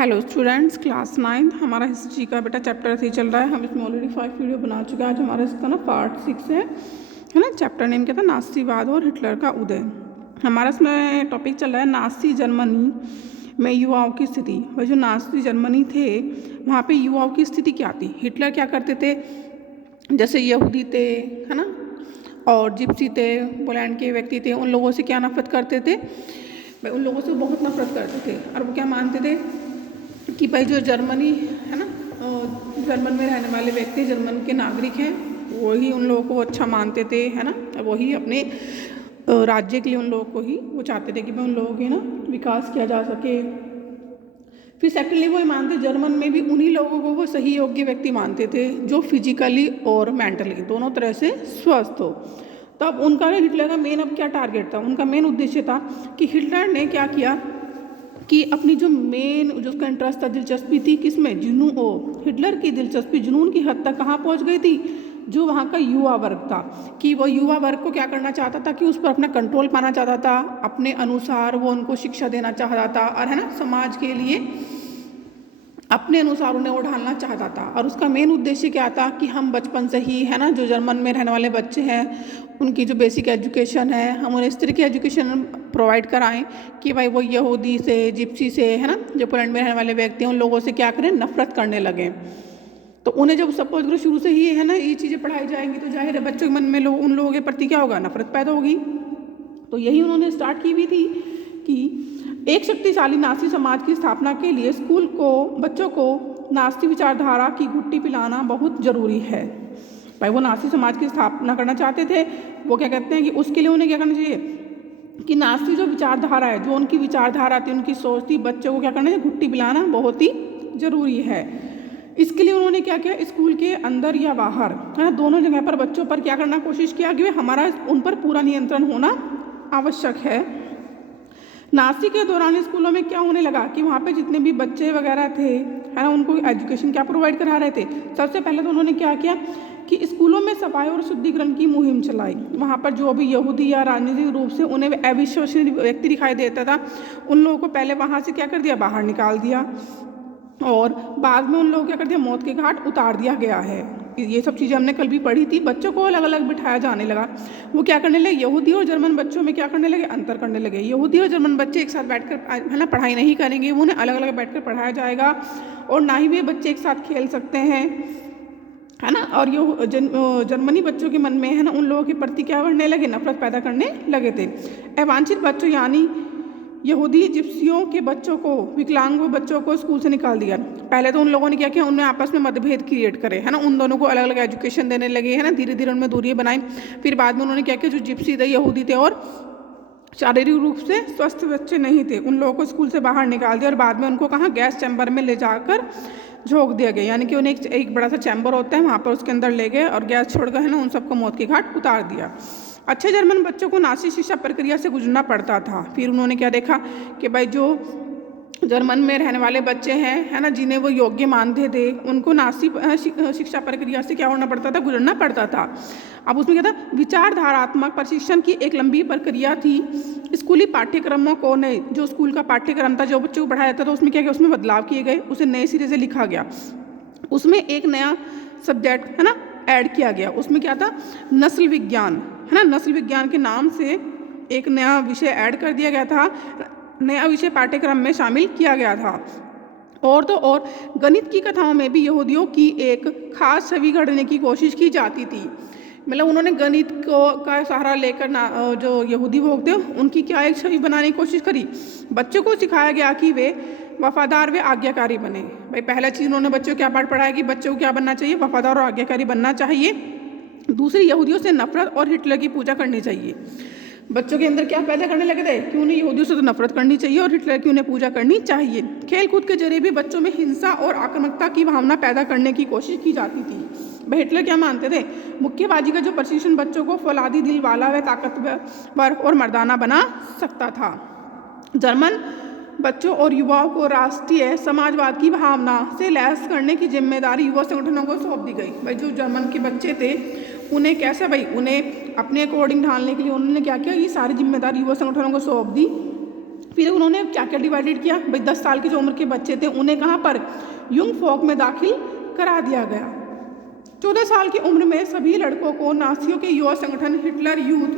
Hello students, class 9 हमारा history का बेटा चैप्टर 3 चल रहा है। हम इसमें ऑलरेडी 5 वीडियो बना चुके हैं। आज हमारा इसका ना पार्ट 6 है ना। चैप्टर नेम क्या था? नाज़ीवाद और हिटलर का उदय। हमारा इसमें टॉपिक चल रहा है नाज़ी जर्मनी में युवाओं की स्थिति। वह जो नाज़ी जर्मनी थे वहाँ पे युवाओं की स्थिति क्या थी? हिटलर क्या करते थे? जैसे यहूदी थे, है ना, और जिप्सी थे, पोलैंड के व्यक्ति थे, उन लोगों से क्या नफरत करते थे? भाई उन लोगों से बहुत नफरत करते थे। और वो क्या मानते थे कि भाई जो जर्मनी है ना, जर्मन में रहने वाले व्यक्ति जर्मन के नागरिक हैं, वही उन लोगों को अच्छा मानते थे, है ना। वही अपने राज्य के लिए उन लोगों को ही वो चाहते थे कि भाई उन लोगों के ना विकास किया जा सके। फिर सेकेंडली वो मानते जर्मन में भी उन्हीं लोगों को वो सही योग्य व्यक्ति मानते थे जो फिजिकली और मेंटली दोनों तरह से स्वस्थ हो। तब उनका हिटलर का मेन अब क्या टारगेट था? उनका मेन उद्देश्य था कि हिटलर ने क्या किया कि अपनी जो मेन जो उसका इंटरेस्ट था, दिलचस्पी थी किसमें? जुनून। हिटलर की दिलचस्पी जुनून की हद तक कहाँ पहुँच गई थी? जो वहाँ का युवा वर्ग था, कि वो युवा वर्ग को क्या करना चाहता था कि उस पर अपना कंट्रोल पाना चाहता था, अपने अनुसार वो उनको शिक्षा देना चाहता था, और है ना समाज के लिए अपने अनुसार उन्हें वो ढालना चाहता था। और उसका मेन उद्देश्य क्या था कि हम बचपन से ही, है ना, जो जर्मन में रहने वाले बच्चे हैं उनकी जो बेसिक एजुकेशन है, हम उन्हें इस तरह की एजुकेशन प्रोवाइड कराएं कि भाई वो यहूदी से, जिप्सी से, है ना, जो पोलैंड में रहने वाले व्यक्ति हैं उन लोगों से क्या करें? नफरत करने लगें। तो उन्हें जब सपोज करो शुरू से ही, है ना, ये चीज़ें पढ़ाई जाएंगी तो जाहिर है बच्चों के मन में उन लोगों के प्रति क्या होगा? नफरत पैदा होगी। तो यही उन्होंने स्टार्ट की हुई थी कि एक शक्तिशाली नाज़ी समाज की स्थापना के लिए स्कूल को बच्चों को नाज़ी विचारधारा की घुट्टी पिलाना बहुत ज़रूरी है। भाई वो नाज़ी समाज की स्थापना करना चाहते थे। वो क्या कहते हैं कि उसके लिए उन्हें क्या करना चाहिए कि नाज़ी जो विचारधारा है, जो उनकी विचारधारा थी, उनकी सोच थी, बच्चों को क्या करना चाहिए? घुट्टी पिलाना बहुत ही ज़रूरी है। इसके लिए उन्होंने क्या किया? स्कूल के अंदर या बाहर, है ना, दोनों जगह पर बच्चों पर क्या करना कोशिश किया कि हमारा उन पर पूरा नियंत्रण होना आवश्यक है। नाज़ी के दौरान स्कूलों में क्या होने लगा कि वहाँ पे जितने भी बच्चे वगैरह थे, है ना, उनको एजुकेशन क्या प्रोवाइड करा रहे थे? सबसे पहले तो उन्होंने क्या किया कि स्कूलों में सफाई और शुद्धिकरण की मुहिम चलाई। वहाँ पर जो भी यहूदी या राजनीतिक रूप से उन्हें अविश्वसनीय व्यक्ति दिखाई देता था, उन लोगों को पहले वहाँ से क्या कर दिया? बाहर निकाल दिया। और बाद में उन लोगों को क्या कर दिया? मौत के घाट उतार दिया गया है। ये सब चीज़ें हमने कल भी पढ़ी थी। बच्चों को अलग अलग बिठाया जाने लगा। वो क्या करने लगे? यहूदी और जर्मन बच्चों में क्या करने लगे? अंतर करने लगे। यहूदी और जर्मन बच्चे एक साथ बैठकर, है ना, पढ़ाई नहीं करेंगे, उन्हें अलग अलग बैठकर पढ़ाया जाएगा, और ना ही वे बच्चे एक साथ खेल सकते हैं, है ना। और ये जर्मनी बच्चों के मन में, है ना, उन लोगों के प्रति क्या बढ़ने लगे? नफरत पैदा करने लगे थे। अवांछित बच्चों यानी यहूदी जिप्सियों के बच्चों को, विकलांग बच्चों को स्कूल से निकाल दिया। पहले तो उन लोगों ने क्या किया? उनमें आपस में मतभेद क्रिएट करे, है ना, उन दोनों को अलग अलग एजुकेशन देने लगे, है ना, धीरे धीरे उनमें दूरियां बनाई। फिर बाद में उन्होंने क्या किया? जो जिप्सी थे, यहूदी थे और शारीरिक रूप से स्वस्थ बच्चे नहीं थे, उन लोगों को स्कूल से बाहर निकाल दिया, और बाद में उनको कहाँ? गैस चैम्बर में ले जाकर झोंक दिया गया। यानी कि उन्हें एक बड़ा सा चैम्बर होता है, वहाँ पर उसके अंदर ले गए और गैस छोड़कर, है ना, उन सबको मौत के घाट उतार दिया। अच्छे जर्मन बच्चों को नाज़ी शिक्षा प्रक्रिया से गुजरना पड़ता था। फिर उन्होंने क्या देखा कि भाई जो जर्मन में रहने वाले बच्चे हैं, है ना, जिन्हें वो योग्य मानते थे, उनको नाज़ी शिक्षा प्रक्रिया से क्या होना पड़ता था? गुजरना पड़ता था। अब उसमें क्या था? विचारधारात्मक प्रशिक्षण की एक लंबी प्रक्रिया थी। स्कूली पाठ्यक्रमों को नए, जो स्कूल का पाठ्यक्रम था, जो बच्चों को पढ़ाया जाता था, उसमें क्या किया? उसमें बदलाव किए गए, उसे नए सिरे से लिखा गया। उसमें एक नया सब्जेक्ट, है ना, ऐड किया गया। उसमें क्या था? नस्ल विज्ञान, है ना, नस्ल विज्ञान के नाम से एक नया विषय ऐड कर दिया गया था, नया विषय पाठ्यक्रम में शामिल किया गया था। और तो और गणित की कथाओं में भी यहूदियों की एक खास छवि गढ़ने की कोशिश की जाती थी। मतलब उन्होंने गणित को का सहारा लेकर जो यहूदी लोग थे उनकी क्या एक छवि बनाने की कोशिश करी। बच्चों को सिखाया गया कि वे वफादार व आज्ञाकारी बने। भाई पहला चीज़ उन्होंने बच्चों को क्या पाठ पढ़ाया कि बच्चों को क्या बनना चाहिए? वफादार और आज्ञाकारी बनना चाहिए। दूसरी, यहूदियों से नफरत और हिटलर की पूजा करनी चाहिए। बच्चों के अंदर क्या पैदा करने लगे थे कि उन्हें यहूदियों से तो नफरत करनी चाहिए और हिटलर की उन्हें पूजा करनी चाहिए। खेल कूद के जरिए भी बच्चों में हिंसा और आक्रामकता की भावना पैदा करने की कोशिश की जाती थी। भाई हिटलर क्या मानते थे? मुक्केबाजी का जो प्रशिक्षण बच्चों को फौलादी दिल वाला व ताकतवर और मर्दाना बना सकता था। जर्मन बच्चों और युवाओं को राष्ट्रीय समाजवाद की भावना से लैस करने की जिम्मेदारी युवा संगठनों को सौंप दी गई। भाई जो जर्मन के बच्चे थे उन्हें कैसे, भाई उन्हें अपने अकॉर्डिंग ढालने के लिए उन्होंने क्या किया? ये सारी जिम्मेदारी युवा संगठनों को सौंप दी। फिर उन्होंने क्या क्या डिवाइडेड किया भाई, 10 साल की जो उम्र के बच्चे थे उन्हें कहाँ पर, युंग फोक में दाखिल करा दिया गया। 14 साल की उम्र में सभी लड़कों को नासियों के युवा संगठन हिटलर यूथ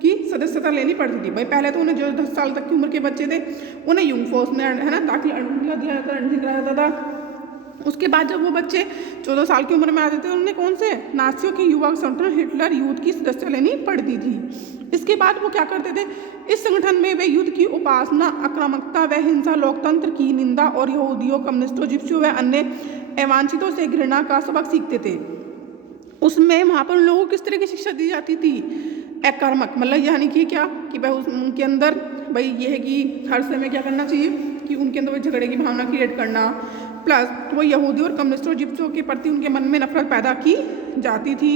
की सदस्यता लेनी पड़ती थी। भाई पहले तो उन्हें जो 10 साल तक की उम्र के बच्चे थे उन्हें युंग फोर्स में है ना दाखिला दिया जाता, एडमिशन कराया जाता था। उसके बाद जब वो बच्चे 14 साल की उम्र में आते थे उन्हें कौन से, नासियों के युवा संगठन हिटलर यूथ की सदस्यता लेनी पड़ती थी। इसके बाद वो क्या करते थे, इस संगठन में वे युद्ध की उपासना, आक्रामकता व हिंसा, लोकतंत्र की निंदा और यहूदियों, कम्युनिस्टों, जिप्सियों व अन्य अवांछितों से घृणा का सबक सीखते थे। उसमें वहाँ पर उन लोगों को किस तरह की शिक्षा दी जाती थी, आक्रामक, मतलब यानी कि क्या कि भाई उनके अंदर भाई ये है कि हर समय क्या करना चाहिए कि उनके अंदर वो झगड़े की भावना क्रिएट करना, प्लस वो यहूदी और कम्युनिस्टों, जिप्सियों के प्रति उनके मन में नफरत पैदा की जाती थी।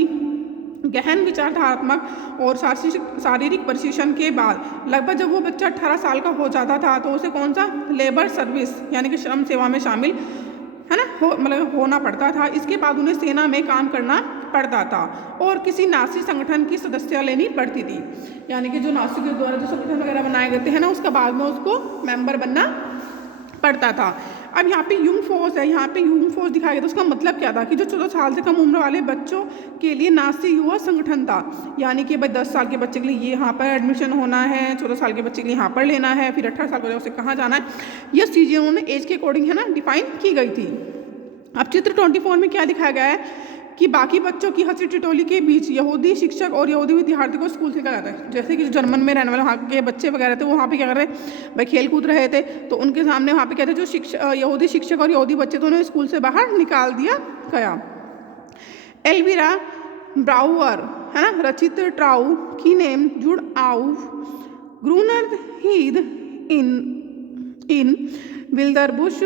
गहन विचारधात्मक और शारीरिक प्रशिक्षण के बाद लगभग जब वो बच्चा 18 साल का हो जाता था तो उसे कौन सा, लेबर सर्विस यानी कि श्रम सेवा में शामिल है ना मतलब होना पड़ता था। इसके बाद उन्हें सेना में काम करना पड़ता था और किसी नासी संगठन की सदस्यता लेनी पड़ती थी, यानी कि जो नासी के द्वारा जो संगठन वगैरह बनाए गए थे है ना, उसका बाद में उसको मेंबर बनना पड़ता था। अब यहाँ पे युंग फोर्स है, यहाँ पे युंग फोर्स दिखाया गया था, उसका मतलब क्या था कि जो 14 साल से कम उम्र वाले बच्चों के लिए नासी युवा संगठन था, यानी कि भाई 10 साल के बच्चे के लिए ये यहाँ पर एडमिशन होना है, 14 साल के बच्चे के लिए यहाँ पर लेना है, फिर 18 साल के उसे कहाँ जाना है, ये चीज़ें उन्होंने एज के अकॉर्डिंग है ना डिफाइन की गई थी। अब चित्र 24 में क्या दिखाया गया है कि बाकी बच्चों की हंसी टिटोली के बीच यहूदी शिक्षक और यहूदी विद्यार्थी को स्कूल से निकाला जाता है। जैसे कि जो जर्मन में रहने वाले वहाँ के बच्चे वगैरह थे वो वहाँ पे क्या कर रहे भाई, खेल कूद रहे थे, तो उनके सामने वहाँ पे कहते जो यहूदी शिक्षक और यहूदी बच्चे थे उन्हें स्कूल से बाहर निकाल दिया गया। एल्विरा ब्राउअर है ना रचित ट्राउ की नेम जुड़ आउ ग्रूनर हीद इन विल्दरबुश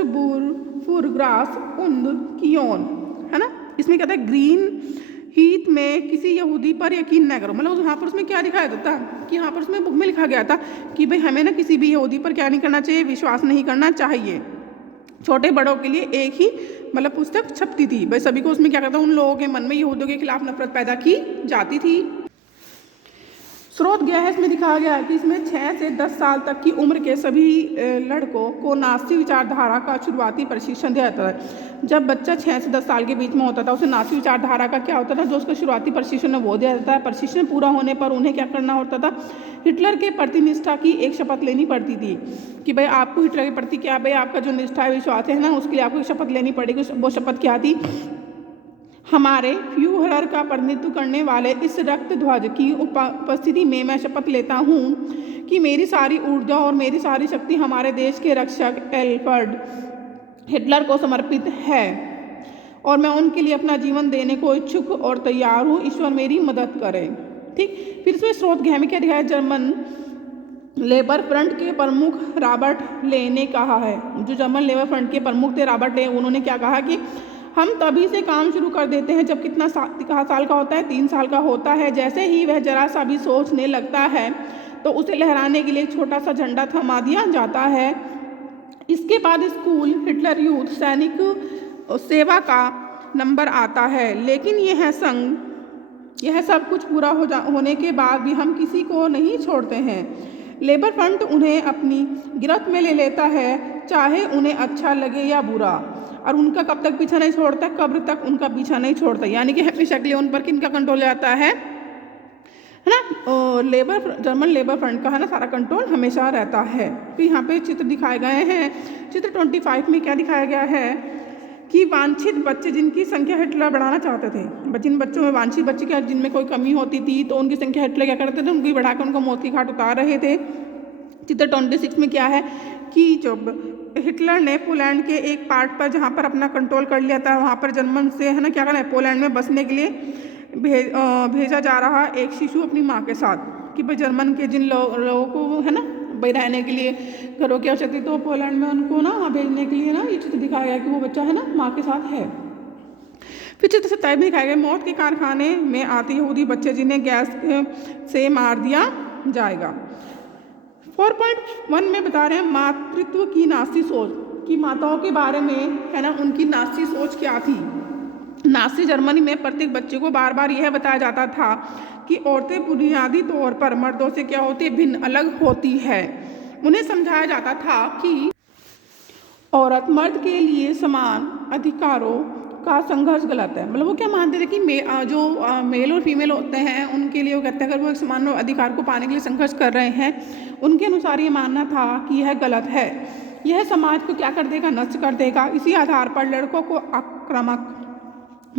फुरग्रास उंद कियोन है ना। इसमें कहता है ग्रीन हीथ में किसी यहूदी पर यकीन न करो, मतलब यहाँ पर उसमें क्या दिखाया जाता है कि यहाँ पर उसमें बुक में लिखा गया था कि भाई हमें ना किसी भी यहूदी पर क्या नहीं करना चाहिए, विश्वास नहीं करना चाहिए। छोटे बड़ों के लिए एक ही मतलब पुस्तक छपती थी, भाई सभी को उसमें क्या करता, उन लोगों के मन में यहूदियों के खिलाफ नफरत पैदा की जाती थी। स्रोत गया है इसमें दिखाया गया है कि इसमें 6 से 10 साल तक की उम्र के सभी लड़कों को नासी विचारधारा का शुरुआती प्रशिक्षण दिया जाता है। जब बच्चा 6 से 10 साल के बीच में होता था उसे नासी विचारधारा का क्या होता था, जो उसका शुरुआती प्रशिक्षण है वो दिया जाता है। प्रशिक्षण पूरा होने पर उन्हें क्या करना होता था, हिटलर के प्रति निष्ठा की एक शपथ लेनी पड़ती थी कि भाई आपको हिटलर के प्रति क्या, भाई आपका जो निष्ठा है विश्वास है ना उसके लिए आपको शपथ लेनी पड़ेगी। वो शपथ क्या थी, हमारे फ्यूहरर का प्रतिनिधित्व करने वाले इस रक्त ध्वज की उपस्थिति में मैं शपथ लेता हूँ कि मेरी सारी ऊर्जा और मेरी सारी शक्ति हमारे देश के रक्षक एडल्फ हिटलर को समर्पित है और मैं उनके लिए अपना जीवन देने को इच्छुक और तैयार हूँ, ईश्वर मेरी मदद करे। ठीक, फिर इसमें स्रोत गृह में क्या दिखाया, जर्मन लेबर फ्रंट के प्रमुख रॉबर्ट ले ने कहा है, जो जर्मन लेबर फ्रंट के प्रमुख थे रॉबर्ट ले, उन्होंने क्या कहा कि हम तभी से काम शुरू कर देते हैं जब कितना साल का होता है, 3 साल का होता है। जैसे ही वह जरा सा भी सोचने लगता है तो उसे लहराने के लिए एक छोटा सा झंडा थमा दिया जाता है। इसके बाद स्कूल, हिटलर यूथ, सैनिक सेवा का नंबर आता है। लेकिन यह सब कुछ पूरा होने के बाद भी हम किसी को नहीं छोड़ते हैं। लेबर फ्रंट उन्हें अपनी गिरफ्त में ले लेता है, चाहे उन्हें अच्छा लगे या बुरा, और उनका कब तक पीछा नहीं छोड़ता, कब्र तक उनका पीछा नहीं छोड़ता। यानी कि हमेशा के लिए उन पर किनका कंट्रोल आता है ना, जर्मन लेबर फ्रंट का है ना सारा कंट्रोल हमेशा रहता है। फिर यहाँ पे चित्र दिखाए गए हैं। चित्र 25 में क्या दिखाया गया है कि वांछित बच्चे जिनकी संख्या हिटलर बढ़ाना चाहते थे, जिन बच्चों में वांछित बच्चे क्या जिनमें कोई कमी होती थी तो उनकी संख्या हिटलर क्या करते थे, उनकी बढ़ाकर उनको मौत की घाट उतार रहे थे। चित्र 26 में क्या है कि जब हिटलर ने पोलैंड के एक पार्ट पर जहाँ पर अपना कंट्रोल कर लिया था वहाँ पर जर्मन से है ना क्या करना है, पोलैंड में बसने के लिए भेजा जा रहा एक शिशु अपनी माँ के साथ, कि भाई जर्मन के जिन लोगों को है ना भाई रहने के लिए घरों की आवश्यकता, तो पोलैंड में उनको ना भेजने के लिए ना ये चित्र दिखाया गया कि वो बच्चा है ना माँ के साथ है। फिर चित्र 27 में दिखाया गया मौत के कारखाने में आते यहूदी बच्चे जिन्हें गैस से मार दिया जाएगा। 4.1 में बता रहे हैं मातृत्व की नासी सोच, कि माताओं के बारे में है ना उनकी नासी सोच क्या थी। नासी जर्मनी में प्रत्येक बच्चे को बार बार यह बताया जाता था कि औरतें बुनियादी तौर पर मर्दों से क्या होती है, भिन्न अलग होती है। उन्हें समझाया जाता था कि औरत मर्द के लिए समान अधिकारों का संघर्ष गलत है। मतलब वो क्या मानते थे कि जो मेल और फीमेल होते हैं उनके लिए वो कहते हैं अगर वो एक समान अधिकार को पाने के लिए संघर्ष कर रहे हैं, उनके अनुसार ये मानना था कि यह गलत है, यह समाज को क्या कर देगा, नष्ट कर देगा। इसी आधार पर लड़कों को आक्रामक,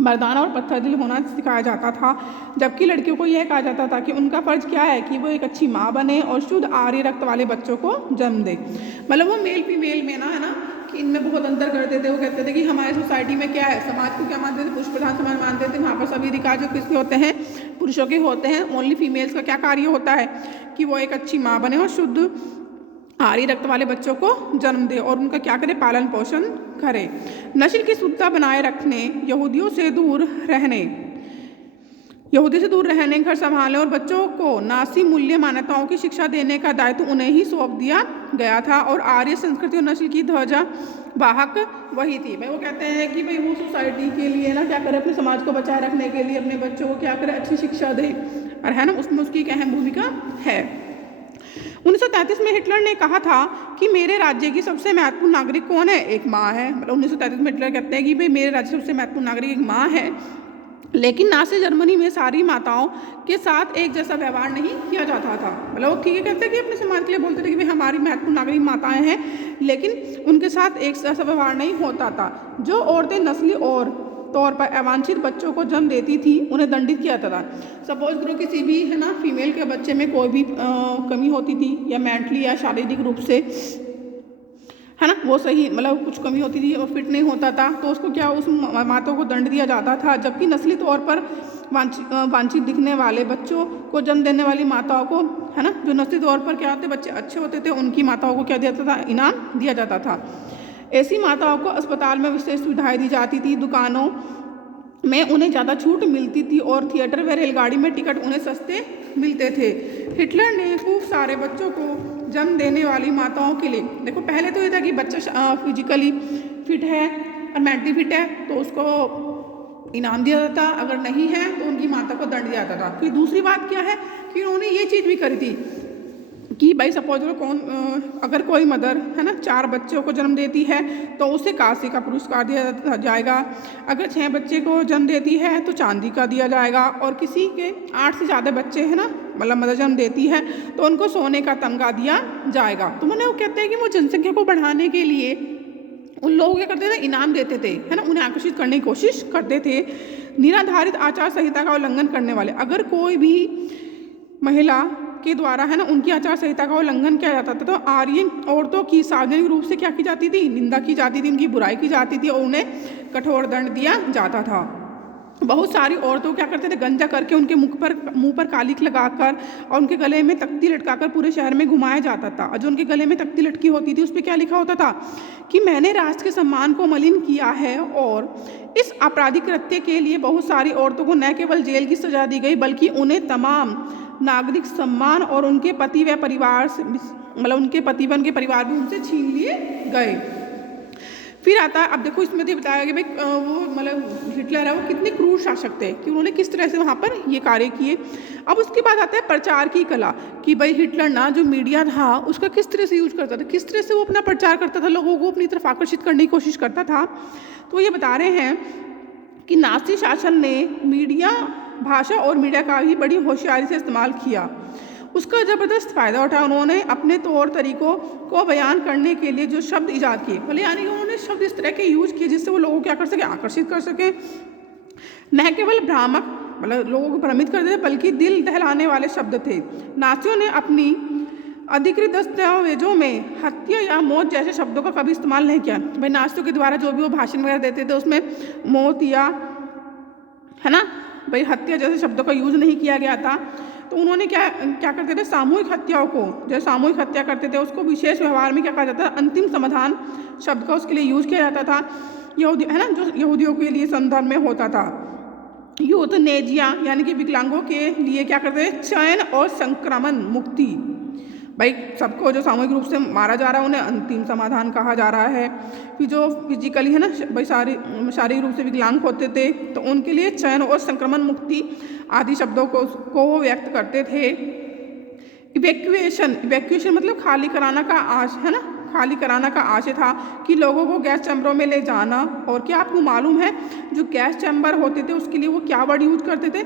मर्दाना और पत्थरदिल होना सिखाया जाता था, जबकि लड़कियों को यह कहा जाता था कि उनका फर्ज क्या है कि वो एक अच्छी माँ बने और शुद्ध आर्य रक्त वाले बच्चों को जन्म दे। मतलब वो मेल फीमेल में ना है ना कि इनमें बहुत अंतर करते थे। वो कहते थे कि हमारी सोसाइटी में क्या है, समाज को क्या मानते थे, पुरुष प्रधान समाज मानते थे। वहाँ पर सभी अधिकार जो किसके होते हैं, पुरुषों के होते हैं। ओनली फीमेल्स का क्या कार्य होता है कि वो एक अच्छी माँ बने और शुद्ध आर्य रक्त वाले बच्चों को जन्म दे और उनका क्या करे, पालन पोषण करे। नस्ल की शुद्धता बनाए रखने, यहूदियों से दूर रहने, घर संभालने और बच्चों को नासी मूल्य मान्यताओं की शिक्षा देने का दायित्व उन्हें ही सौंप दिया गया था और आर्य संस्कृति और नस्ल की ध्वजा वाहक वही थी। भाई वो कहते हैं कि भाई वो सोसाइटी के लिए ना क्या करे, अपने समाज को बचाए रखने के लिए अपने बच्चों को क्या करे, अच्छी शिक्षा दे, और है ना उसमें उसकी एक अहम भूमिका है। 1933 में हिटलर ने कहा था कि मेरे राज्य की सबसे महत्वपूर्ण नागरिक कौन है, एक माँ है। मतलब 1933 में हिटलर कहते हैं कि भाई मेरे राज्य सबसे महत्वपूर्ण नागरिक एक माँ है। लेकिन नाज़ी जर्मनी में सारी माताओं के साथ एक जैसा व्यवहार नहीं किया जाता था। मतलब वो ठीक है कहते हैं कि अपने समाज के लिए बोलते थे कि भाई हमारी महत्वपूर्ण नागरिक माताएं हैं, लेकिन उनके साथ एक जैसा व्यवहार नहीं होता था। जो औरतें नस्ली और तौर पर अवांछित बच्चों को जन्म देती थी उन्हें दंडित किया जाता था। सपोज करो किसी भी है ना फीमेल के बच्चे में कोई भी कमी होती थी या मेंटली या शारीरिक रूप से है ना वो सही मतलब कुछ कमी होती थी और फिट नहीं होता था, तो उसको क्या उस माता को दंड दिया जाता था। जबकि नस्ली तौर पर वांछित दिखने वाले बच्चों को जन्म देने वाली माताओं को है ना जो नस्ली तौर पर क्या होते बच्चे अच्छे होते थे उनकी माताओं को क्या दिया जाता था, इनाम दिया जाता था। ऐसी माताओं को अस्पताल में विशेष सुविधाएं दी जाती थी, दुकानों में उन्हें ज़्यादा छूट मिलती थी और थिएटर व रेलगाड़ी में टिकट उन्हें सस्ते मिलते थे। हिटलर ने खूब सारे बच्चों को जन्म देने वाली माताओं के लिए, देखो पहले तो ये था कि बच्चा फिजिकली फिट है और मेंटली फिट है तो उसको इनाम दिया जाता, अगर नहीं है तो उनकी माता को दंड दिया जाता था। फिर दूसरी बात क्या है कि उन्होंने ये चीज़ भी करी थी कि भाई सपोज अगर कोई मदर है ना 4 बच्चों को जन्म देती है तो उसे कांसे का पुरस्कार दिया जाएगा, अगर 6 बच्चे को जन्म देती है तो चांदी का दिया जाएगा, और किसी के 8 से ज़्यादा बच्चे है ना मतलब मदर जन्म देती है तो उनको सोने का तमगा दिया जाएगा। तो मैंने वो कहते हैं कि वो जनसंख्या को बढ़ाने के लिए उन लोगों क्या करते थे, इनाम देते थे है ना, उन्हें आकर्षित करने की कोशिश करते थे। निराधारित आचार संहिता का उल्लंघन करने वाले, अगर कोई भी महिला के द्वारा है ना उनकी आचार संहिता का उल्लंघन किया जाता था तो आर्य औरतों की सार्वजनिक रूप से क्या की जाती थी, निंदा की जाती थी, उनकी बुराई की जाती थी और उन्हें कठोर दंड दिया जाता था। बहुत सारी औरतों क्या करते थे, गंजा करके उनके मुंह पर कालिक लगाकर और उनके गले में तख्ती लटकाकर पूरे शहर में घुमाया जाता था। और जो उनके गले में तख्ती लटकी होती थी उस पर क्या लिखा होता था कि मैंने राष्ट्र के सम्मान को मलिन किया है। और इस आपराधिक कृत्य के लिए बहुत सारी औरतों को न केवल जेल की सजा दी गई बल्कि उन्हें तमाम नागरिक सम्मान और उनके पति व परिवार से मतलब उनके पति व उनके परिवार भी उनसे छीन लिए गए। फिर आता है, अब देखो इसमें तो बताया कि भाई वो मतलब हिटलर है वो कितने क्रूर शासक थे कि उन्होंने किस तरह से वहाँ पर ये कार्य किए। अब उसके बाद आता है प्रचार की कला कि भाई हिटलर ना जो मीडिया था उसका किस तरह से यूज करता था, किस तरह से वो अपना प्रचार करता था, लोगों को अपनी तरफ आकर्षित करने की कोशिश करता था। तो ये बता रहे हैं कि नाज़ी शासन ने मीडिया भाषा और मीडिया का भी बड़ी होशियारी से इस्तेमाल किया, उसका ज़बरदस्त फ़ायदा उठाया। उन्होंने अपने तौर तरीक़ों को बयान करने के लिए जो शब्द ईजाद किए, भले यानी कि उन्होंने शब्द इस तरह के यूज किए जिससे वो लोगों को क्या कर सके, आकर्षित कर सके। न केवल भ्रामक मतलब लोगों को भ्रमित कर देते बल्कि दिल दहलाने वाले शब्द थे। नाज़ियों ने अपनी अधिकृत दस्तावेजों में हत्या या मौत जैसे शब्दों का कभी इस्तेमाल नहीं किया। भाई नाज़ियों के द्वारा जो भी वो भाषण वगैरह देते थे उसमें मौत या है ना भाई हत्या जैसे शब्दों का यूज़ नहीं किया गया था। तो उन्होंने क्या करते थे, सामूहिक हत्याओं को जो सामूहिक हत्या करते थे उसको विशेष व्यवहार में क्या कहा जाता था, अंतिम समाधान शब्द का उसके लिए यूज किया जाता था। यहूदी है ना जो यहूदियों के लिए संदर्भ में होता था। यूथनेजिया यानी कि विकलांगों के लिए क्या करते थे, चयन और संक्रमण मुक्ति। भाई सबको जो सामूहिक रूप से मारा जा रहा है उन्हें अंतिम समाधान कहा जा रहा है। फिर जो फिजिकली है ना भाई शारीरिक रूप से विकलांग होते थे तो उनके लिए चयन और संक्रमण मुक्ति आदि शब्दों को वो व्यक्त करते थे। इवैक्यूएशन, इवैक्यूएशन मतलब खाली कराना का आश है ना, खाली कराना का आशय था कि लोगों को गैस चैम्बरों में ले जाना। और क्या आपको मालूम है जो गैस चैम्बर होते थे उसके लिए वो क्या वर्ड यूज करते थे?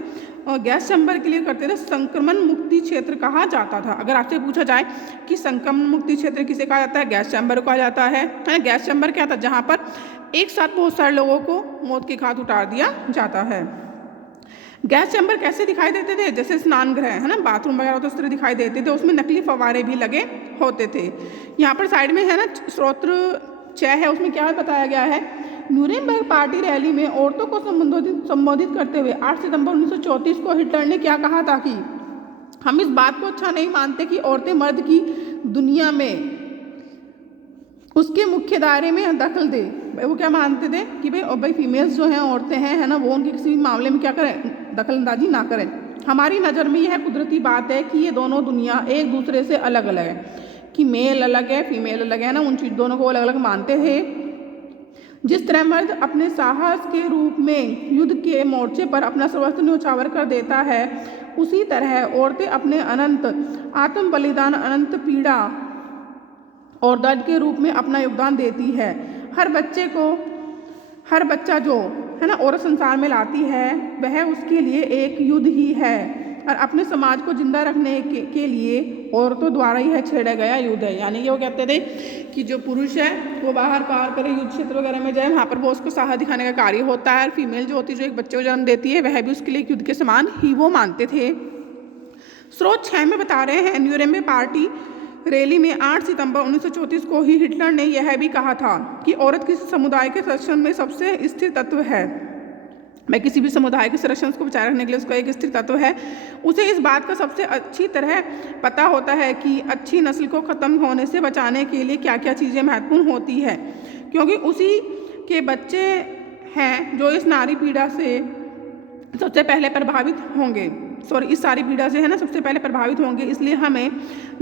गैस चैम्बर के लिए करते थे संक्रमण मुक्ति क्षेत्र कहा जाता था। अगर आपसे पूछा जाए कि संक्रमण मुक्ति क्षेत्र किसे कहा जाता है, गैस चैम्बर को कहा जाता है। गैस चैम्बर क्या था? जहाँ पर एक साथ बहुत सारे लोगों को मौत के घाट उतार दिया जाता है। गैस चैम्बर कैसे दिखाई देते थे? जैसे स्नान गृह है ना, बाथरूम वगैरह तो उस तरह दिखाई देते थे, उसमें नकली फव्वारे भी लगे होते थे। यहाँ पर साइड में है ना स्रोत्र 6 है, उसमें क्या बताया गया है? न्यूरेमबर्ग पार्टी रैली में औरतों को संबोधित करते हुए 8 सितंबर 1934 को हिटलर ने क्या कहा था कि हम इस बात को अच्छा नहीं मानते कि औरतें मर्द की दुनिया में उसके मुख्य दायरे में दखल दे। वो क्या मानते थे कि भाई फीमेल्स जो हैं, औरतें हैं है ना, वो उनके किसी भी मामले में क्या करें, दखलंदाजी ना करें। हमारी नज़र में यह कुदरती बात है कि ये दोनों दुनिया एक दूसरे से अलग अलग है, कि मेल अलग है फीमेल अलग है ना, उन चीज़ दोनों को अलग अलग मानते थे। जिस तरह मर्द अपने साहस के रूप में युद्ध के मोर्चे पर अपना सर्वस्व न्यौछावर कर देता है, उसी तरह औरतें अपने अनंत आत्म बलिदान, अनंत पीड़ा और दर्द के रूप में अपना योगदान देती है। हर बच्चा जो है ना औरत संसार में लाती है वह उसके लिए एक युद्ध ही है, और अपने समाज को जिंदा रखने के लिए औरतों द्वारा यह छेड़ा गया युद्ध है। यानी कि वो कहते थे कि जो पुरुष है वो बाहर पार करे, युद्ध क्षेत्र वगैरह में जाए, वहाँ पर वो उसको साहस दिखाने का कार्य होता है। और फीमेल जो होती है, जो एक बच्चे को जन्म देती है, वह भी उसके लिए युद्ध के समान ही वो मानते थे। स्रोत 6 में बता रहे हैं, न्यूरेमबर्ग पार्टी रैली में 8 सितंबर 1934 को ही हिटलर ने यह भी कहा था कि औरत किसी समुदाय के संरक्षण में सबसे स्थिर तत्व है। मैं किसी भी समुदाय के संरक्षण को बचाए रखने के लिए उसका एक स्थिर तत्व है। उसे इस बात का सबसे अच्छी तरह पता होता है कि अच्छी नस्ल को ख़त्म होने से बचाने के लिए क्या क्या चीज़ें महत्वपूर्ण होती है, क्योंकि उसी के बच्चे हैं जो इस नारी पीड़ा से सबसे पहले प्रभावित होंगे। इस सारी पीड़ा से है ना सबसे पहले प्रभावित होंगे। इसलिए हमें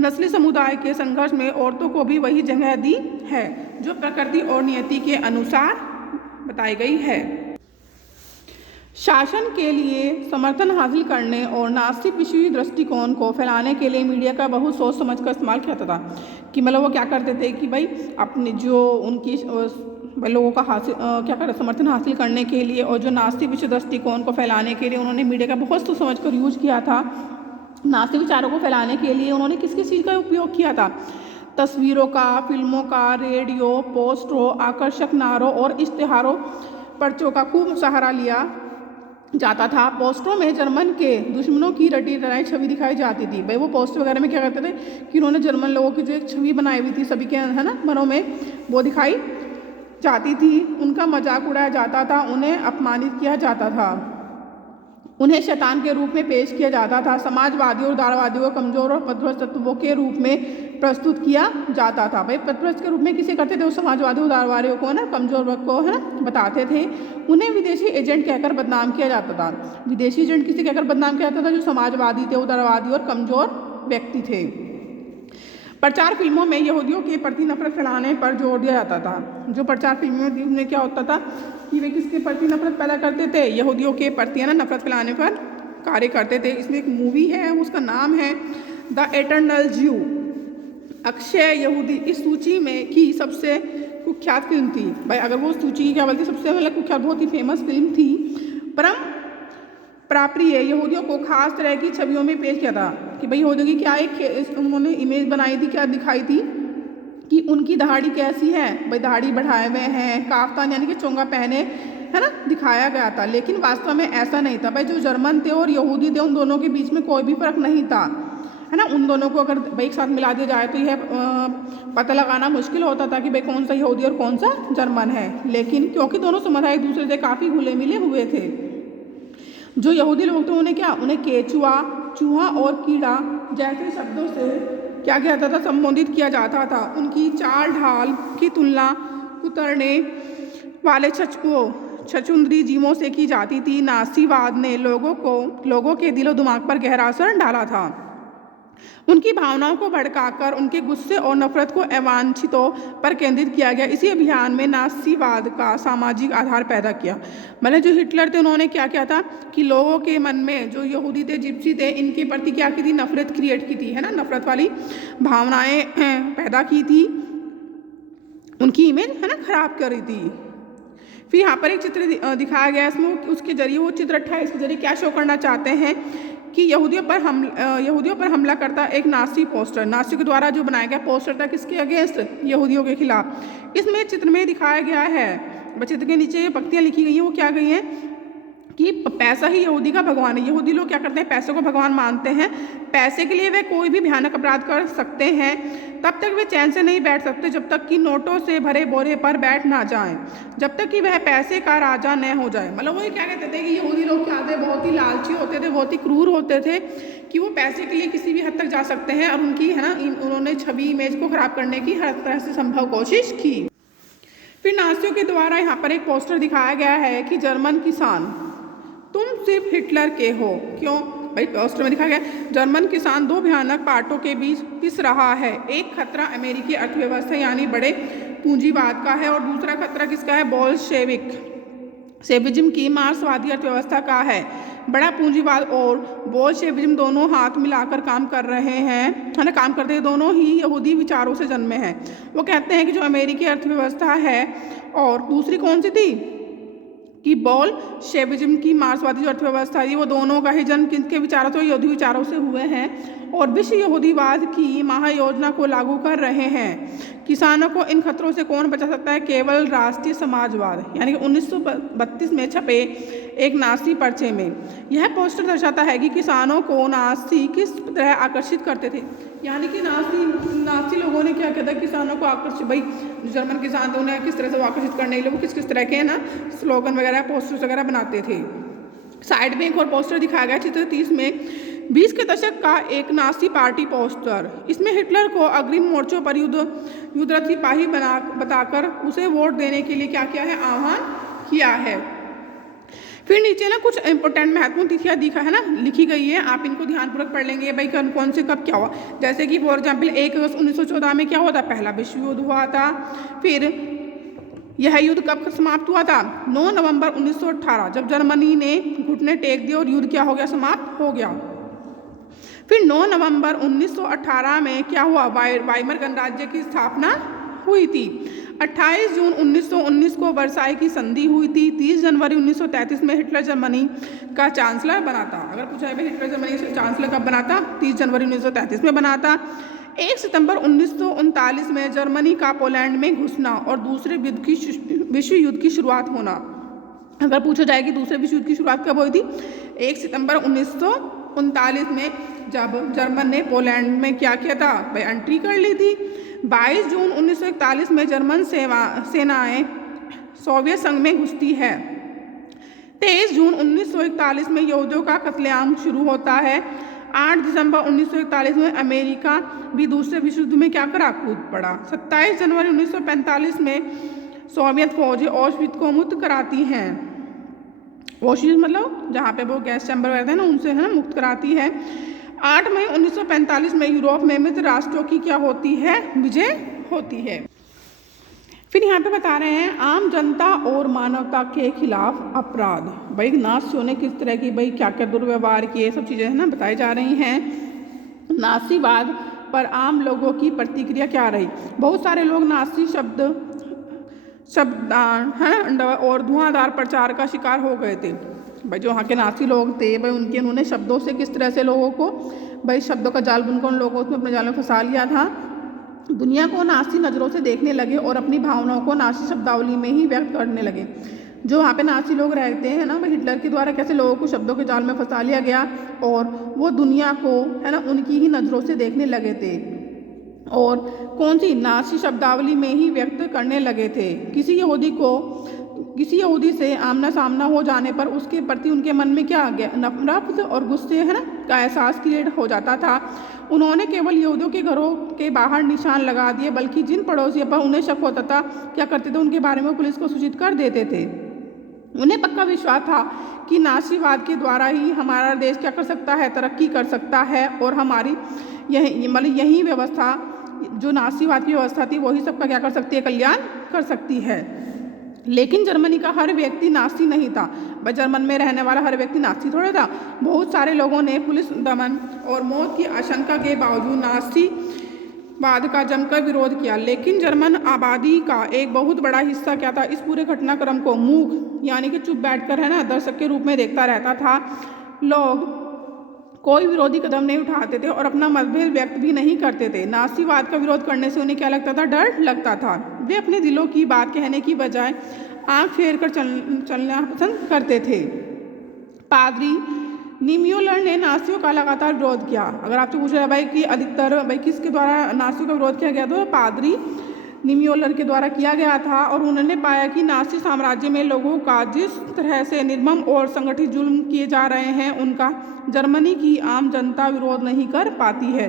नस्ली समुदाय के संघर्ष में औरतों को भी वही जगह दी है जो प्रकृति और नियति के अनुसार बताई गई है। शासन के लिए समर्थन हासिल करने और नास्तिक विश्व दृष्टिकोण को फैलाने के लिए मीडिया का बहुत सोच समझ कर इस्तेमाल किया जाता था। कि मतलब वो क्या करते थे कि भाई अपने जो उनकी लोगों का समर्थन हासिल करने के लिए और जो नास्तिक विश्व दृष्टिकोण को फैलाने के लिए उन्होंने मीडिया का बहुत सोच समझ कर यूज किया था। नास्तिक विचारों को फैलाने के लिए उन्होंने किस किस चीज़ का उपयोग किया था? तस्वीरों का, फिल्मों का, रेडियो, पोस्टरों, आकर्षक नारों और इश्तिहारों, पर्चों का खूब सहारा लिया जाता था। पोस्टरों में जर्मन के दुश्मनों की रटी रटाई छवि दिखाई जाती थी। भाई वो पोस्टर वगैरह में क्या करते थे कि उन्होंने जर्मन लोगों की जो एक छवि बनाई हुई थी सभी के है ना मनों में, वो दिखाई जाती थी। उनका मजाक उड़ाया जाता था, उन्हें अपमानित किया जाता था, उन्हें शैतान के रूप में पेश किया जाता था। समाजवादियों और उदारवादियों को कमजोर और पथभ्रष्ट तत्वों के रूप में प्रस्तुत किया जाता था। भाई पथभ्रष्ट के रूप में किसे करते थे? वो समाजवादी उदारवादियों को ना कमजोर वर्ग को है ना बताते थे। उन्हें विदेशी एजेंट कहकर बदनाम किया जाता था। विदेशी एजेंट किसे कहकर बदनाम किया जाता था? जो समाजवादी थे, उदारवादी और कमजोर व्यक्ति थे। प्रचार फिल्मों में यहूदियों के प्रति नफरत फैलाने पर जोर दिया जाता था। जो प्रचार फिल्मों में क्या होता था कि वे किसके प्रति नफरत पैदा करते थे? यहूदियों के प्रति है ना नफरत फैलाने पर कार्य करते थे। इसमें एक मूवी है, उसका नाम है द एटर्नल ज्यू। अक्षय यहूदी इस सूची में की सबसे कुख्यात फिल्म थी। भाई अगर वो सूची क्या बोलती सबसे मतलब कुख्यात बहुत ही फेमस फिल्म थी। परम प्राप्रिय यहूदियों को खास तरह की छवियों में पेश किया था कि भाई यहूदियों की क्या एक उन्होंने इमेज बनाई थी, क्या दिखाई थी कि उनकी दाढ़ी कैसी है, भाई दाढ़ी बढ़ाए हुए हैं, काफ्तान यानी कि चोंगा पहने है ना दिखाया गया था। लेकिन वास्तव में ऐसा नहीं था। भाई जो जर्मन थे और यहूदी थे उन दोनों के बीच में कोई भी फर्क नहीं था है ना। उन दोनों को अगर भाई एक साथ मिला दिया जाए तो यह पता लगाना मुश्किल होता था कि भाई कौन सा यहूदी और कौन सा जर्मन है। लेकिन क्योंकि दोनों समुदाय एक दूसरे से काफ़ी घुले मिले हुए थे, जो यहूदी लोग थे उन्हें केचुआ, चूहा और कीड़ा जैसे शब्दों से क्या किया जाता था? संबोधित किया जाता था। उनकी चाल ढाल की तुलना कुतरने वाले छछूंदरी जीवों से की जाती थी। नास्तिकवाद ने लोगों के दिलो दिमाग पर गहरा असर डाला था। उनकी भावनाओं को भड़काकर उनके गुस्से और नफरत को अवांछितों पर केंद्रित किया गया। इसी अभियान में नाज़ीवाद का सामाजिक आधार पैदा किया। मतलब जो हिटलर थे उन्होंने क्या किया था कि लोगों के मन में जो यहूदी थे, जिप्सी थे, इनके प्रति क्या की थी, नफरत क्रिएट की थी, है ना, नफरत वाली भावनाएं पैदा की थी, उनकी इमेज है ना खराब करी थी। फिर यहाँ पर एक चित्र दिखाया गया, इसमें उसके जरिए वो चित्र 28 के जरिए क्या शो करना चाहते हैं कि यहूदियों पर हमला करता एक नाज़ी पोस्टर, नाज़ी के द्वारा जो बनाया गया पोस्टर था किसके अगेंस्ट, यहूदियों के खिलाफ। इसमें चित्र में दिखाया गया है, चित्र के नीचे पंक्तियाँ लिखी गई हैं, वो क्या गई हैं कि पैसा ही यहूदी का भगवान है। यहूदी लोग क्या करते हैं, पैसे को भगवान मानते हैं। पैसे के लिए वे कोई भी भयानक अपराध कर सकते हैं। तब तक वे चैन से नहीं बैठ सकते जब तक कि नोटों से भरे बोरे पर बैठ ना जाएं, जब तक कि वह पैसे का राजा न हो जाए। मतलब वो क्या कहते थे कि यहूदी लोग क्या थे, बहुत ही लालची होते थे, बहुत ही क्रूर होते थे कि वो पैसे के लिए किसी भी हद तक जा सकते हैं, और उनकी है ना उन्होंने छवि इमेज को खराब करने की हर तरह से संभव कोशिश की। फिर नाज़ियों के द्वारा यहाँ पर एक पोस्टर दिखाया गया है कि जर्मन किसान तुम सिर्फ हिटलर के हो। क्यों भाई, पोस्टर में दिखा गया जर्मन किसान दो भयानक पार्टों के बीच पिस रहा है। एक खतरा अमेरिकी अर्थव्यवस्था यानी बड़े पूंजीवाद का है, और दूसरा खतरा किसका है, बोल्शेविज्म की मार्क्सवादी अर्थव्यवस्था का है। बड़ा पूंजीवाद और बोल्शेविज्म दोनों हाथ मिलाकर काम कर रहे हैं, है ना, काम करते हैं, दोनों ही यहूदी विचारों से जन्मे हैं। वो कहते हैं कि जो अमेरिकी अर्थव्यवस्था है और दूसरी कौन सी थी कि बोल्शेविज्म की मार्क्सवादी जो अर्थव्यवस्था थी, वो दोनों का ही जन्म किसके विचारों से, यहूदी विचारों से हुए हैं, और विश्व यहूदीवाद की महायोजना को लागू कर रहे हैं। किसानों को इन खतरों से कौन बचा सकता है, केवल राष्ट्रीय समाजवाद, यानी कि 1932 में छपे एक नाज़ी पर्चे में यह पोस्टर दर्शाता है कि किसानों को नाज़ी किस तरह आकर्षित करते थे। यानी कि नाज़ी लोगों ने क्या किया था, किसानों को आकर्षित, भाई जर्मन किसान थे उन्हें किस तरह से वो आकर्षित करने के लिए वो किस तरह के ना स्लोगन वगैरह, पोस्टर्स वगैरह बनाते थे। साइड में एक और पोस्टर दिखाया गया चित्र 30 में 20 के दशक का एक नाज़ी पार्टी पोस्टर। इसमें हिटलर को अग्रिम मोर्चों पर युद्धरत सिपाही बताकर उसे वोट देने के लिए क्या किया है, आह्वान किया है। फिर नीचे ना कुछ इंपॉर्टेंट महत्वपूर्ण तिथियाँ लिखी गई है, आप इनको ध्यानपूर्वक पढ़ लेंगे भाई कौन से कब क्या हुआ। जैसे कि फॉर एग्जाम्पल 1 अगस्त 1914 में क्या हुआ था, पहला विश्व युद्ध हुआ था। फिर यह युद्ध कब समाप्त हुआ था, 9 नवंबर 1918, जब जर्मनी ने घुटने टेक दिए और युद्ध क्या हो गया, समाप्त हो गया। फिर 9 नवंबर 1918 में क्या हुआ, वाइमर गणराज्य की स्थापना हुई थी। 28 जून 1919 को वर्साई की संधि हुई थी। 30 जनवरी 1933 में हिटलर जर्मनी का चांसलर बना था। अगर पूछा है हिटलर जर्मनी का चांसलर कब बना था, 30 जनवरी 1933 में बना था। 1 सितंबर 1939 में जर्मनी का पोलैंड में घुसना और दूसरे विश्व युद्ध की शुरुआत होना। अगर पूछा जाए कि दूसरे विश्व युद्ध की शुरुआत कब हुई थी, 1 सितंबर 1939 में, जब जर्मन ने पोलैंड में क्या किया था, भाई एंट्री कर ली थी। 22 जून 1941 में जर्मन सेनाएं सोवियत संघ में घुसती है। 23 जून 1941 में यहूदियों का कत्लेआम शुरू होता है। 8 दिसंबर 1941 में अमेरिका भी दूसरे विश्व युद्ध में क्या करा, कूद पड़ा। 27 जनवरी 1945 में सोवियत फौजें ऑश्विट्ज़ को मुक्त कराती हैं। ऑश्विट्ज़ मतलब जहाँ पे वो गैस चैम्बर रहते हैं ना, उनसे है ना मुक्त कराती है। 8 मई 1945 में यूरोप में मित्र राष्ट्रों की क्या होती है, विजय होती है। फिर यहाँ पे बता रहे हैं आम जनता और मानवता के खिलाफ अपराध। भाई नाज़ियों ने किस तरह की भाई क्या क्या दुर्व्यवहार किए, सब चीज़ें है ना बताई जा रही हैं। नाज़ीवाद पर आम लोगों की प्रतिक्रिया क्या रही। बहुत सारे लोग नाज़ी शब्द हैं और धुआंधार प्रचार का शिकार हो गए थे। भाई जो वहाँ के नाज़ी लोग थे भाई उन्होंने शब्दों से किस तरह से लोगों को, भाई शब्दों का जाल बुनकर उन लोगों को अपने जाल में फंसा लिया था। दुनिया को नाज़ी नज़रों से देखने लगे और अपनी भावनाओं को नाज़ी शब्दावली में ही व्यक्त करने लगे। जो वहाँ पे नाज़ी लोग रहते हैं ना, हिटलर के द्वारा कैसे लोगों को शब्दों के जाल में फंसा लिया गया और वो दुनिया को है ना उनकी ही नज़रों से देखने लगे थे और कौन सी नाज़ी शब्दावली में ही व्यक्त करने लगे थे। किसी यहूदी से आमना सामना हो जाने पर उसके प्रति उनके मन में क्या आ गया, नफरत और गुस्से है ना का एहसास क्रिएट हो जाता था। उन्होंने केवल यहूदियों के घरों के बाहर निशान लगा दिए, बल्कि जिन पड़ोसियों पर उन्हें शक होता था क्या करते थे, उनके बारे में पुलिस को सूचित कर देते थे। उन्हें पक्का विश्वास था कि नासीवाद के द्वारा ही हमारा देश क्या कर सकता है, तरक्की कर सकता है, और हमारी यही व्यवस्था, जो नासीवाद की व्यवस्था थी, वही सबका क्या कर सकती है, कल्याण कर सकती है। लेकिन जर्मनी का हर व्यक्ति नासी नहीं था। भाई जर्मन में रहने वाला हर व्यक्ति नासी थोड़ा था। बहुत सारे लोगों ने पुलिस दमन और मौत की आशंका के बावजूद नासीवाद का जमकर विरोध किया। लेकिन जर्मन आबादी का एक बहुत बड़ा हिस्सा क्या था, इस पूरे घटनाक्रम को मूक यानी कि चुप बैठकर है ना दर्शक के रूप में देखता रहता था। लोग कोई विरोधी कदम नहीं उठाते थे और अपना मतभेद व्यक्त भी नहीं करते थे। नासीवाद का विरोध करने से उन्हें क्या लगता था, डर लगता था। वे अपने दिलों की बात कहने की बजाय आंख फेर कर चलना पसंद करते थे। पादरी निम्योलर ने नासियों का लगातार विरोध किया। अगर आपसे पूछ रहा है भाई कि अधिकतर भाई किसके द्वारा नासियों का विरोध किया गया, तो पादरी निम्योलर के द्वारा किया गया था। और उन्होंने पाया कि नासी साम्राज्य में लोगों का जिस तरह से निर्मम और संगठित जुल्म किए जा रहे हैं, उनका जर्मनी की आम जनता विरोध नहीं कर पाती है।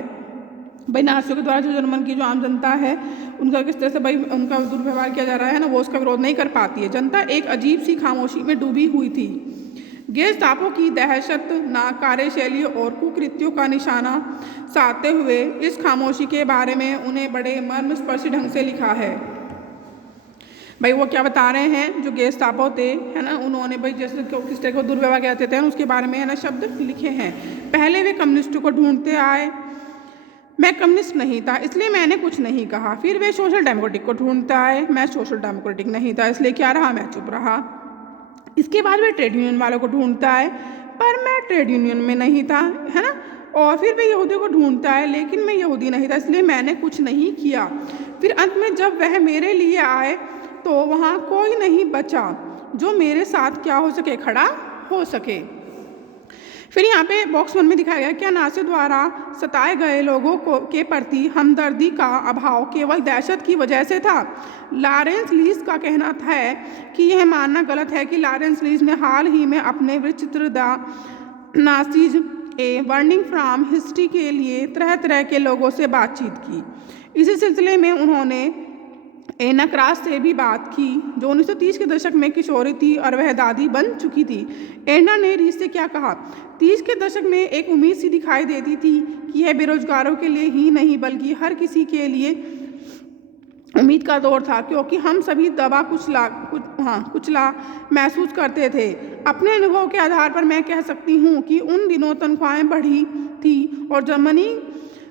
भाई नासियों के द्वारा जो जर्मन की जो आम जनता है, उनका किस तरह से भाई उनका दुर्व्यवहार किया जा रहा है ना, वो उसका विरोध नहीं कर पाती है। जनता एक अजीब सी खामोशी में डूबी हुई थी। गेस्टापो की दहशतनाक कार्यशैली और कुकृत्यों का निशाना साधते हुए इस खामोशी के बारे में उन्हें बड़े मर्मस्पर्शी ढंग से लिखा है। भाई वो क्या बता रहे हैं, जो गेस्टापो थे है ना, उन्होंने भाई जैसे किस तरह को दुर्व्यवहार करते थे उसके बारे में है ना शब्द लिखे हैं। पहले वे कम्युनिस्टों को ढूंढते आए, मैं कम्युनिस्ट नहीं था इसलिए मैंने कुछ नहीं कहा। फिर वे सोशल डेमोक्रेटिक को ढूंढते आए, मैं सोशल डेमोक्रेटिक नहीं था इसलिए क्या रहा, मैं चुप रहा। इसके बाद वे ट्रेड यूनियन वालों को ढूंढता है, पर मैं ट्रेड यूनियन में नहीं था, है ना। और फिर वे यहूदियों को ढूंढता है, लेकिन मैं यहूदी नहीं था इसलिए मैंने कुछ नहीं किया। फिर अंत में जब वह मेरे लिए आए तो वहाँ कोई नहीं बचा जो मेरे साथ क्या हो सके, खड़ा हो सके। फिर यहाँ पे बॉक्स 1 में दिखाया गया, क्या नासियों द्वारा सताए गए लोगों के प्रति हमदर्दी का अभाव केवल दहशत की वजह से था। लॉरेंस लीस का कहना था कि यह मानना गलत है कि लॉरेंस लीस ने हाल ही में अपने वृत्तचित्र the Nazis a warning from history के लिए तरह तरह के लोगों से बातचीत की। इसी सिलसिले में उन्होंने एना क्रास से भी बात की, जो 1930 के दशक में किशोरी थी और वह दादी बन चुकी थी। एना ने रीस से क्या कहा, 30 के दशक में एक उम्मीद सी दिखाई देती थी कि यह बेरोजगारों के लिए ही नहीं बल्कि हर किसी के लिए उम्मीद का दौर था, क्योंकि हम सभी दबा कुचला महसूस करते थे। अपने अनुभव के आधार पर मैं कह सकती हूँ कि उन दिनों तनख्वाहें बढ़ी थी और जर्मनी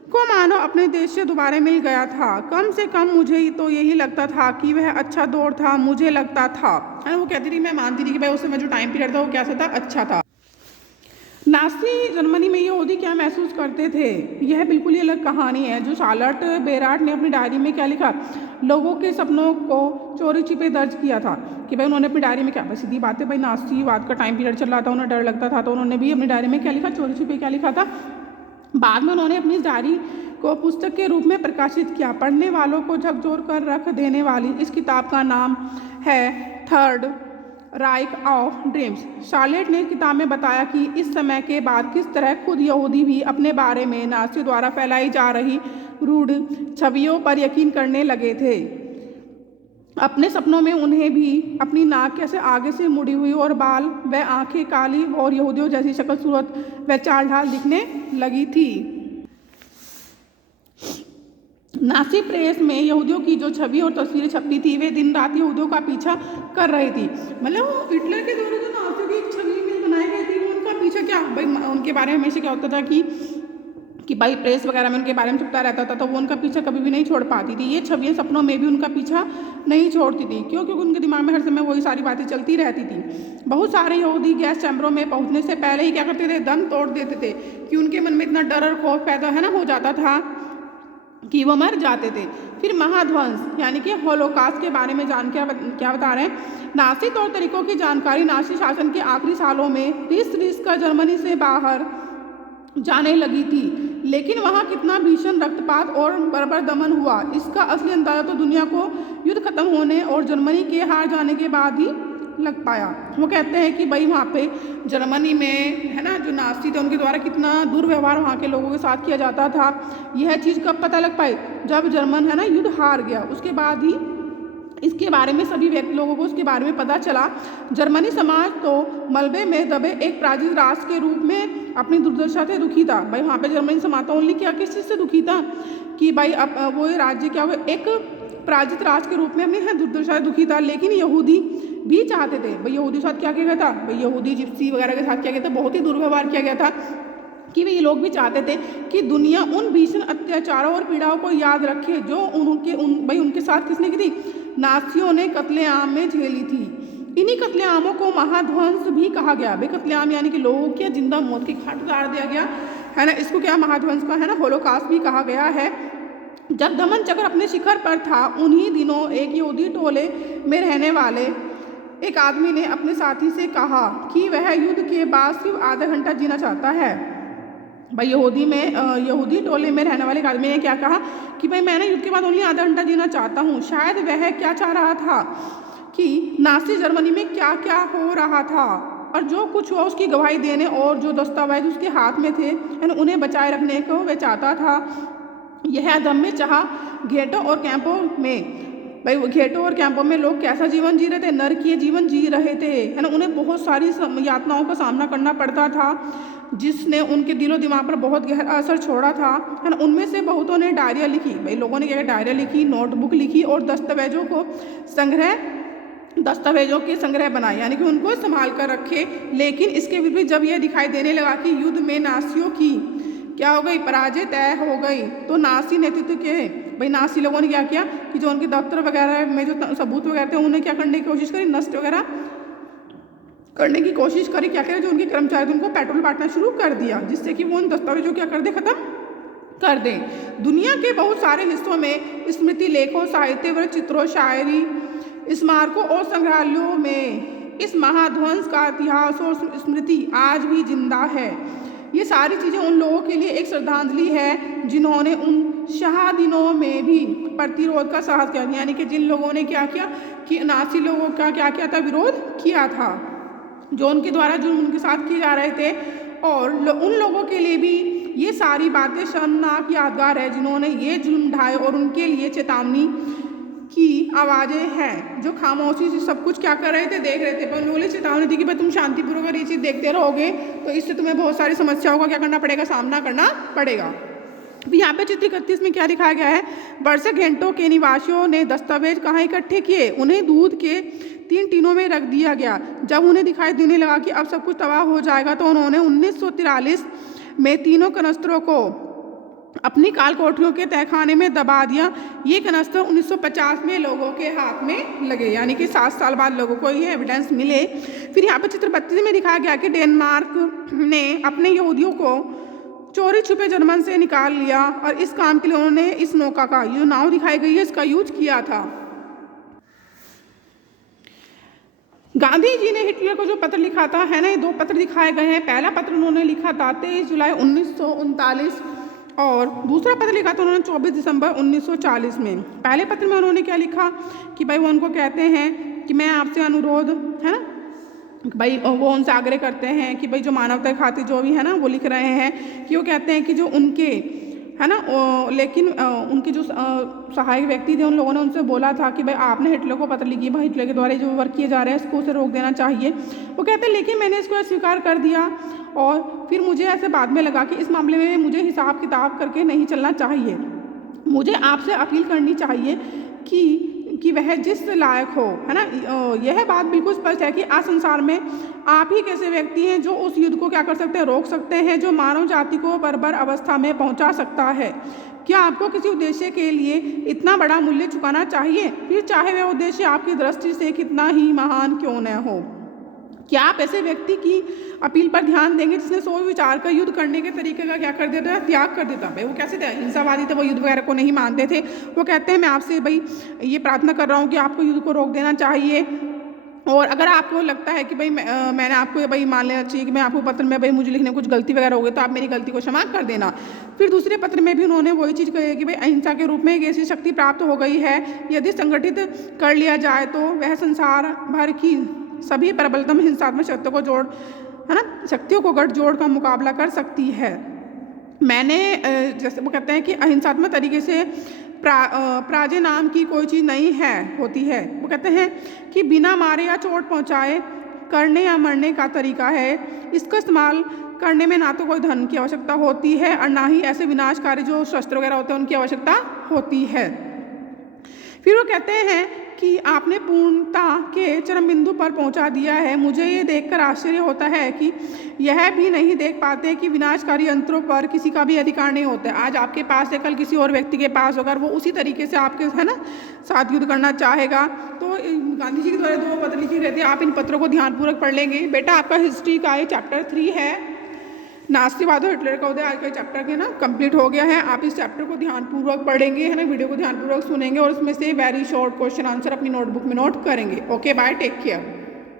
को मानो अपने देश से दोबारा मिल गया था। कम से कम मुझे तो यही लगता था कि वह अच्छा दौर था, मुझे लगता था। वो कहती थी, मैं मानती थी कि भाई उस समय जो टाइम पीरियड था वो कैसा था, अच्छा था। नासी जर्मनी में यहूदी क्या महसूस करते थे, यह बिल्कुल ही अलग कहानी है। जो शार्लट बेराट ने अपनी डायरी में क्या लिखा, लोगों के सपनों को चोरी छिपे दर्ज किया था कि भाई उन्होंने अपनी डायरी में क्या, बस सीधी बात है भाई नासीवाद का टाइम पीरियड चल रहा था, उन्हें डर लगता था, तो उन्होंने भी अपनी डायरी में क्या लिखा, चोरी छिपे क्या लिखा था। बाद में उन्होंने अपनी डायरी को पुस्तक के रूप में प्रकाशित किया। पढ़ने वालों को झकझोर कर रख देने वाली इस किताब का नाम है third Raika of dreams. Charlotte ने किताब में बताया कि इस समय के बाद किस तरह खुद यहूदी भी अपने बारे में नासियों द्वारा फैलाई जा रही रूढ़ छवियों पर यकीन करने लगे थे। अपने सपनों में उन्हें भी अपनी नाक कैसे आगे से मुड़ी हुई और बाल व आंखें काली और यहूदियों जैसी शक्ल सूरत व चाल ढाल दिखने लगी थी। नासी प्रेस में यहूदियों की जो छवि और तस्वीरें छपती थी, वे दिन रात यहूदियों का पीछा कर रही थी। मतलब वो हिटलर के द्वारा जो नासियों की एक छवि बनाई गई थी, उनका पीछा क्या भाई, उनके बारे में हमेशा क्या होता था कि भाई प्रेस वगैरह में उनके बारे में छपता रहता था, तो वो उनका पीछा कभी भी नहीं छोड़ पाती थी। ये छवियाँ सपनों में भी उनका पीछा नहीं छोड़ती थी, क्योंकि उनके दिमाग में हर समय वही सारी बातें चलती रहती थी। बहुत सारे यहूदी गैस चैम्बरों में पहुंचने से पहले ही क्या करते थे, दम तोड़ देते थे, कि उनके मन में इतना डर और खौफ पैदा है ना हो जाता था कि वो मर जाते थे। फिर महाध्वंस यानी कि होलोकास्ट के बारे में क्या बता रहे हैं, नासी तौर तरीकों की जानकारी नासी शासन के आखिरी सालों में रीस कर जर्मनी से बाहर जाने लगी थी, लेकिन वहाँ कितना भीषण रक्तपात और बर्बर दमन हुआ, इसका असली अंदाजा तो दुनिया को युद्ध खत्म होने और जर्मनी के हार जाने के बाद ही लग पाया। वो कहते हैं कि भाई वहाँ पे जर्मनी में है ना जो नासी थे उनके द्वारा कितना दुर्व्यवहार वहाँ के लोगों के साथ किया जाता था। यह चीज़ कब पता लग पाई, जब जर्मन है ना युद्ध हार गया, उसके बाद ही इसके बारे में सभी व्यक्ति लोगों को उसके बारे में पता चला। जर्मनी समाज तो मलबे में दबे एक पराजित राष्ट्र के रूप में अपनी दुर्दशा से दुखी था। भाई वहाँ पे जर्मनी समाज तो ओनली क्या किस चीज़ से दुखी था कि भाई अब वो राज्य क्या हुआ, एक पराजित राष्ट्र के रूप में अपनी दुर्दशा से दुखी था। लेकिन यहूदी भी चाहते थे, भाई यहूदी के साथ क्या किया गया था, भाई यहूदी जिप्सी वगैरह के साथ क्या किया गया था, बहुत ही दुर्व्यवहार किया गया था कि भाई ये लोग भी चाहते थे कि दुनिया उन भीषण अत्याचारों और पीड़ाओं को याद रखे जो उनके साथ किसने की थी, नासियों ने कत्लेआम में झेली थी। इन्हीं कत्लेआमों को महाध्वंस भी कहा गया। भाई कत्लेआम यानी कि लोगों की जिंदा मौत की घाट उतार दिया गया है ना, इसको क्या महाध्वंस का है ना होलोकास्ट भी कहा गया है। जब दमन चक्र अपने शिखर पर था उन्हीं दिनों एक यहूदी टोले में रहने वाले एक आदमी ने अपने साथी से कहा कि वह युद्ध के बाद सिर्फ आधा घंटा जीना चाहता है। भाई यहूदी टोले में रहने वाले एक आदमी ने क्या कहा कि भाई मैं ना युद्ध के बाद ओनली आधा घंटा जीना चाहता हूँ। शायद वह क्या चाह रहा था कि नासी जर्मनी में क्या क्या हो रहा था और जो कुछ हुआ उसकी गवाही देने और जो दस्तावेज उसके हाथ में थे उन्हें बचाए रखने को वह चाहता था। यह अदम्य चाह घेटों और कैंपों में, भाई घेटों और कैंपों में लोग कैसा जीवन जी रहे थे, नरकीय जीवन जी रहे थे है ना। उन्हें बहुत सारी यातनाओं का सामना करना पड़ता था जिसने उनके दिलो दिमाग पर बहुत गहरा असर छोड़ा था है ना। उनमें से बहुतों ने डायरिया लिखी, भाई लोगों ने क्या डायरिया लिखी, नोटबुक लिखी और दस्तावेजों के संग्रह बनाए, यानी कि उनको संभाल कर रखे। लेकिन इसके विपरीत जब यह दिखाई देने लगा कि युद्ध में नासियों की क्या हो गई, पराजय तय हो गई, तो नासी नेतृत्व के भाई नासी लोगों ने क्या किया कि जो उनके दफ्तर वगैरह में जो सबूत वगैरह थे उन्हें क्या करने की कोशिश करी, नष्ट वगैरह करने की कोशिश करी। क्या करें, जो उनके कर्मचारी उनको पेट्रोल बांटना शुरू कर दिया जिससे कि वो उन दस्तावेजों क्या कर दे, खत्म कर दें। दुनिया के बहुत सारे हिस्सों में स्मृति लेखों, साहित्य व चित्रों, शायरी, स्मारकों और संग्रहालयों में इस महाध्वंस का इतिहास और स्मृति आज भी जिंदा है। ये सारी चीज़ें उन लोगों के लिए एक श्रद्धांजलि है जिन्होंने उन शाह दिनों में भी प्रतिरोध का साहस किया, यानी कि जिन लोगों ने क्या किया कि नासी लोगों का क्या किया था, विरोध किया था, जो उनके द्वारा जुल्म उनके साथ किए जा रहे थे। और उन लोगों के लिए भी ये सारी बातें शर्मनाक यादगार है जिन्होंने ये जुल्म ढाए और उनके लिए चेतावनी की आवाज़ें हैं जो खामोशी से सब कुछ क्या कर रहे थे, देख रहे थे। पर उन्होंने चेतावनी दी कि भाई तुम शांतिपूर्वक अगर ये चीज़ देखते रहोगे तो इससे तुम्हें बहुत सारी समस्याओं का क्या करना पड़ेगा, सामना करना पड़ेगा। यहाँ पे चित्र 31 में क्या दिखाया गया है, वर्षों घंटों के निवासियों ने दस्तावेज कहाँ इकट्ठे किए, उन्हें दूध के 3 टीनों में रख दिया गया। जब उन्हें दिखाई देने लगा कि अब सब कुछ तबाह हो जाएगा तो उन्होंने 1943 में तीनों कनस्तरों को अपनी काल कोठरियों के तहखाने में दबा दिया। ये कनस्तर 1950 में लोगों के हाथ में लगे, यानी कि 7 साल बाद लोगों को ये एविडेंस मिले। फिर यहाँ पर चित्र 32 में दिखाया गया कि डेनमार्क ने अपने यहूदियों को चोरी छुपे जर्मन से निकाल लिया और इस काम के लिए उन्होंने इस नौका का, जो नाव दिखाई गई है, इसका यूज किया था। गांधी जी ने हिटलर को जो पत्र लिखा था है ना, ये 2 पत्र दिखाए गए हैं। पहला पत्र उन्होंने लिखा था 23 जुलाई 1939 और दूसरा पत्र लिखा था उन्होंने 24 दिसंबर 1940 में। पहले पत्र में उन्होंने क्या लिखा कि भाई वो उनको कहते हैं कि मैं आपसे अनुरोध है ना, भाई वो उनसे आग्रह करते हैं कि भाई जो मानवता के खातिर जो भी है ना वो लिख रहे हैं कि वो कहते हैं कि जो उनके है ना लेकिन उनके जो सहायक व्यक्ति थे उन लोगों ने उनसे बोला था कि भाई आपने हिटलर को पत्र लिखी, भाई हिटलर के द्वारा जो वर्क किए जा रहे हैं इसको उसे रोक देना चाहिए। वो कहते हैं लेकिन मैंने इसको स्वीकार कर दिया और फिर मुझे ऐसे बाद में लगा कि इस मामले में मुझे हिसाब किताब करके नहीं चलना चाहिए, मुझे आपसे अपील करनी चाहिए कि वह जिस लायक हो है ना। यह बात बिल्कुल स्पष्ट है कि आज संसार में आप ही कैसे व्यक्ति हैं जो उस युद्ध को क्या कर सकते हैं, रोक सकते हैं जो मानव जाति को बर्बर अवस्था में पहुंचा सकता है। क्या आपको किसी उद्देश्य के लिए इतना बड़ा मूल्य चुकाना चाहिए, फिर चाहे वह उद्देश्य आपकी दृष्टि से कितना ही महान क्यों न हो? क्या आप ऐसे व्यक्ति की अपील पर ध्यान देंगे जिसने सोच विचार कर युद्ध करने के तरीके का क्या कर देता है, त्याग कर देता है? वो कैसे थे, हिंसावादी थे, वो युद्ध वगैरह को नहीं मानते थे। वो कहते हैं मैं आपसे भाई ये प्रार्थना कर रहा हूँ कि आपको युद्ध को रोक देना चाहिए और अगर आपको लगता है कि भाई मैंने आपको भाई मान लेना चाहिए कि मैं आपको पत्र में भाई मुझे लिखने कुछ गलती वगैरह हो गई तो आप मेरी गलती को क्षमा कर देना। फिर दूसरे पत्र में भी उन्होंने वही चीज़ कही कि भाई अहिंसा के रूप में एक ऐसी शक्ति प्राप्त हो गई है, यदि संगठित कर लिया जाए तो वह संसार भर की सभी प्रबलतम हिंसात्मक शक्तियों को जोड़ है ना, शक्तियों को गठजोड़ का मुकाबला कर सकती है। मैंने जैसे वो कहते हैं कि अहिंसात्मक तरीके से प्राजे नाम की कोई चीज़ नहीं है होती है। वो कहते हैं कि बिना मारे या चोट पहुँचाए करने या मरने का तरीका है। इसका इस्तेमाल करने में ना तो कोई धन की आवश्यकता होती है और ना ही ऐसे विनाशकारी जो शस्त्र वगैरह होते हैं उनकी आवश्यकता होती है। फिर वो कहते हैं कि आपने पूर्णता के चरम बिंदु पर पहुंचा दिया है। मुझे ये देखकर आश्चर्य होता है कि यह भी नहीं देख पाते कि विनाशकारी यंत्रों पर किसी का भी अधिकार नहीं होता है। आज आपके पास है, कल किसी और व्यक्ति के पास अगर वो उसी तरीके से आपके है ना साथ युद्ध करना चाहेगा। तो गांधी जी के द्वारा 2 पत्र लिखे गए थे, आप इन पत्रों को ध्यानपूर्वक पढ़ लेंगे। बेटा आपका हिस्ट्री का ये चैप्टर 3 है, नास्तिवाद और हिटलर का उदय। आज का चैप्टर के ना कंप्लीट हो गया है। आप इस चैप्टर को ध्यानपूर्वक पढ़ेंगे है ना, वीडियो को ध्यानपूर्वक सुनेंगे और उसमें से वेरी शॉर्ट क्वेश्चन आंसर अपनी नोटबुक में नोट करेंगे। Okay bye, take care.